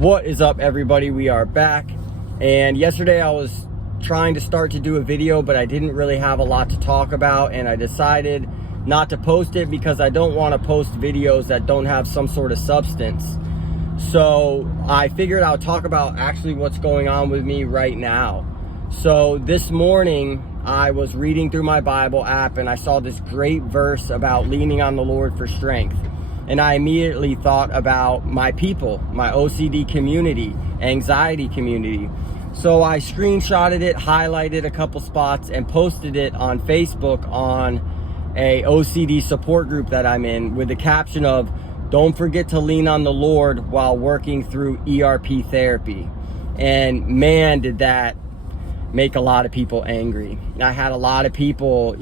What is up, everybody? We are back, and yesterday I was trying to start to do a video, but I didn't really have a lot to talk about, and I decided not to post it because I don't want to post videos that don't have some sort of substance. So I figured I'll talk about actually what's going on with me right now. So this morning I was reading through my Bible app and I saw this great verse about leaning on the Lord for strength. And I immediately thought about my people, my OCD community, anxiety community. So I screenshotted it, highlighted a couple spots, and posted it on Facebook on a OCD support group that I'm in with the caption of, "Don't forget to lean on the Lord while working through ERP therapy." And man, did that make a lot of people angry. I had a lot of people,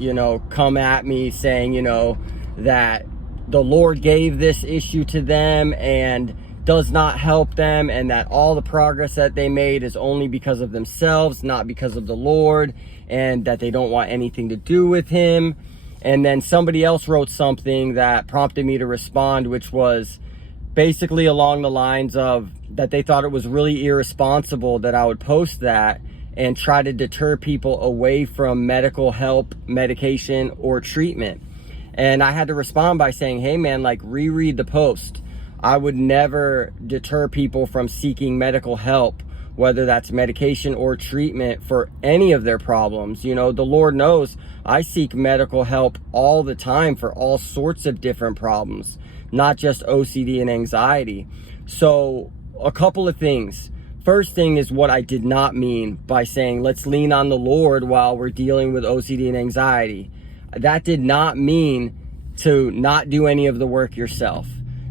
come at me saying, that the Lord gave this issue to them and does not help them, and that all the progress that they made is only because of themselves, not because of the Lord, and that they don't want anything to do with him. And then somebody else wrote something that prompted me to respond, which was basically along the lines of that they thought it was really irresponsible that I would post that and try to deter people away from medical help, medication, or treatment. And I had to respond by saying, hey man, reread the post. I would never deter people from seeking medical help, whether that's medication or treatment for any of their problems. The Lord knows I seek medical help all the time for all sorts of different problems, not just OCD and anxiety. So a couple of things. First thing is what I did not mean by saying, let's lean on the Lord while we're dealing with OCD and anxiety. That did not mean to not do any of the work yourself.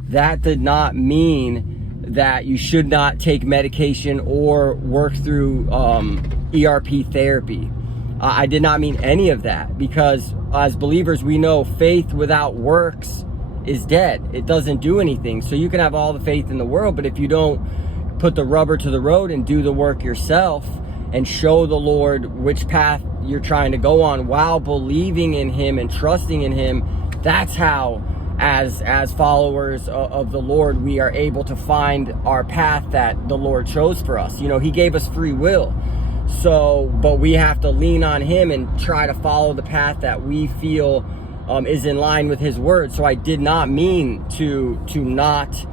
That did not mean that you should not take medication or work through ERP therapy. I did not mean any of that, because as believers, we know faith without works is dead. It doesn't do anything. So you can have all the faith in the world, but if you don't put the rubber to the road and do the work yourself and show the Lord which path you're trying to go on while believing in him and trusting in him, that's how, as followers of the Lord, we are able to find our path that the Lord chose for us. He gave us free will. So, but we have to lean on him and try to follow the path that we feel is in line with his word. So I did not mean to not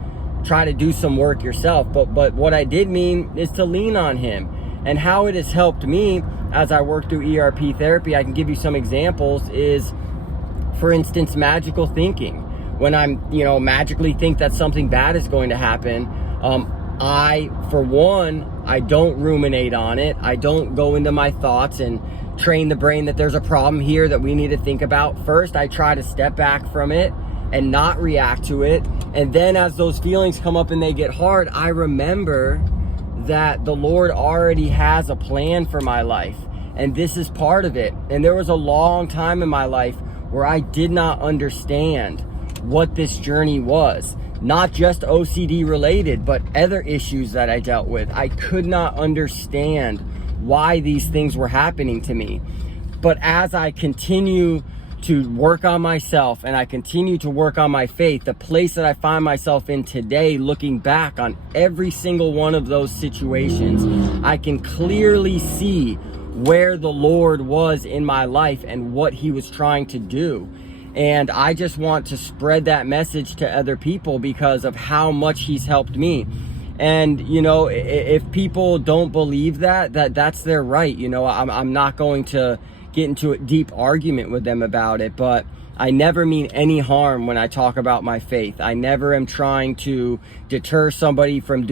try to do some work yourself, but what I did mean is to lean on him. And how it has helped me as I work through ERP therapy, I can give you some examples, is, for instance, magical thinking. When I'm, magically think that something bad is going to happen, I don't ruminate on it. I don't go into my thoughts and train the brain that there's a problem here that we need to think about. First, I try to step back from it and not react to it. And then as those feelings come up and they get hard, I remember that the Lord already has a plan for my life. And this is part of it. And there was a long time in my life where I did not understand what this journey was. Not just OCD related, but other issues that I dealt with. I could not understand why these things were happening to me. But as I continue to work on myself and I continue to work on my faith, the place that I find myself in today, looking back on every single one of those situations, I can clearly see where the Lord was in my life and what he was trying to do. And I just want to spread that message to other people because of how much he's helped me. And, if people don't believe that's their right. I'm not going to get into a deep argument with them about it, but I never mean any harm when I talk about my faith. I never am trying to deter somebody from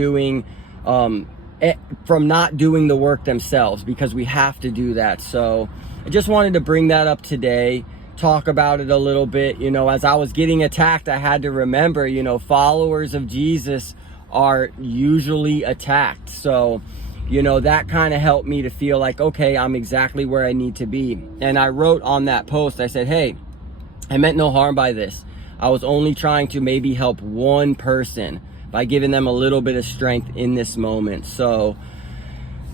not doing the work themselves, because we have to do that. So I just wanted to bring that up today, talk about it a little bit. As I was getting attacked, I had to remember, followers of Jesus are usually attacked. So, that kind of helped me to feel like, okay, I'm exactly where I need to be. And I wrote on that post, I said, hey, I meant no harm by this. I was only trying to maybe help one person by giving them a little bit of strength in this moment. So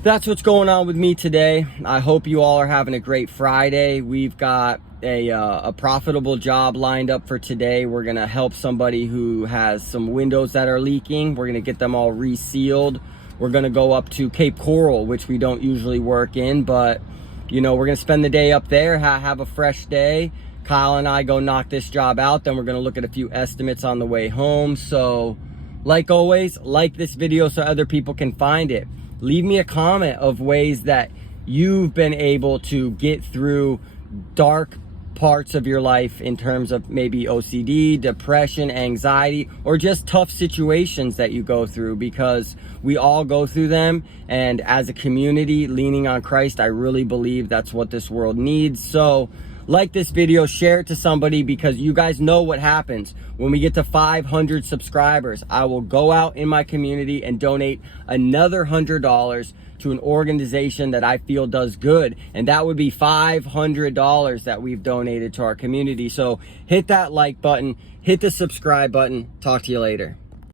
that's what's going on with me today. I hope you all are having a great Friday. We've got a profitable job lined up for today. We're gonna help somebody who has some windows that are leaking. We're gonna get them all resealed. We're gonna go up to Cape Coral, which we don't usually work in, but you know, we're gonna spend the day up there, have a fresh day. Kyle and I go knock this job out, then we're gonna look at a few estimates on the way home. So like always, like this video so other people can find it. Leave me a comment of ways that you've been able to get through dark parts of your life in terms of maybe OCD, depression, anxiety, or just tough situations that you go through, because we all go through them. And as a community leaning on Christ, I really believe that's what this world needs. So like this video, share it to somebody, because you guys know what happens when we get to 500 subscribers. I will go out in my community and donate another $100 to an organization that I feel does good, and that would be $500 that we've donated to our community. So hit that like button, hit the subscribe button. Talk to you later.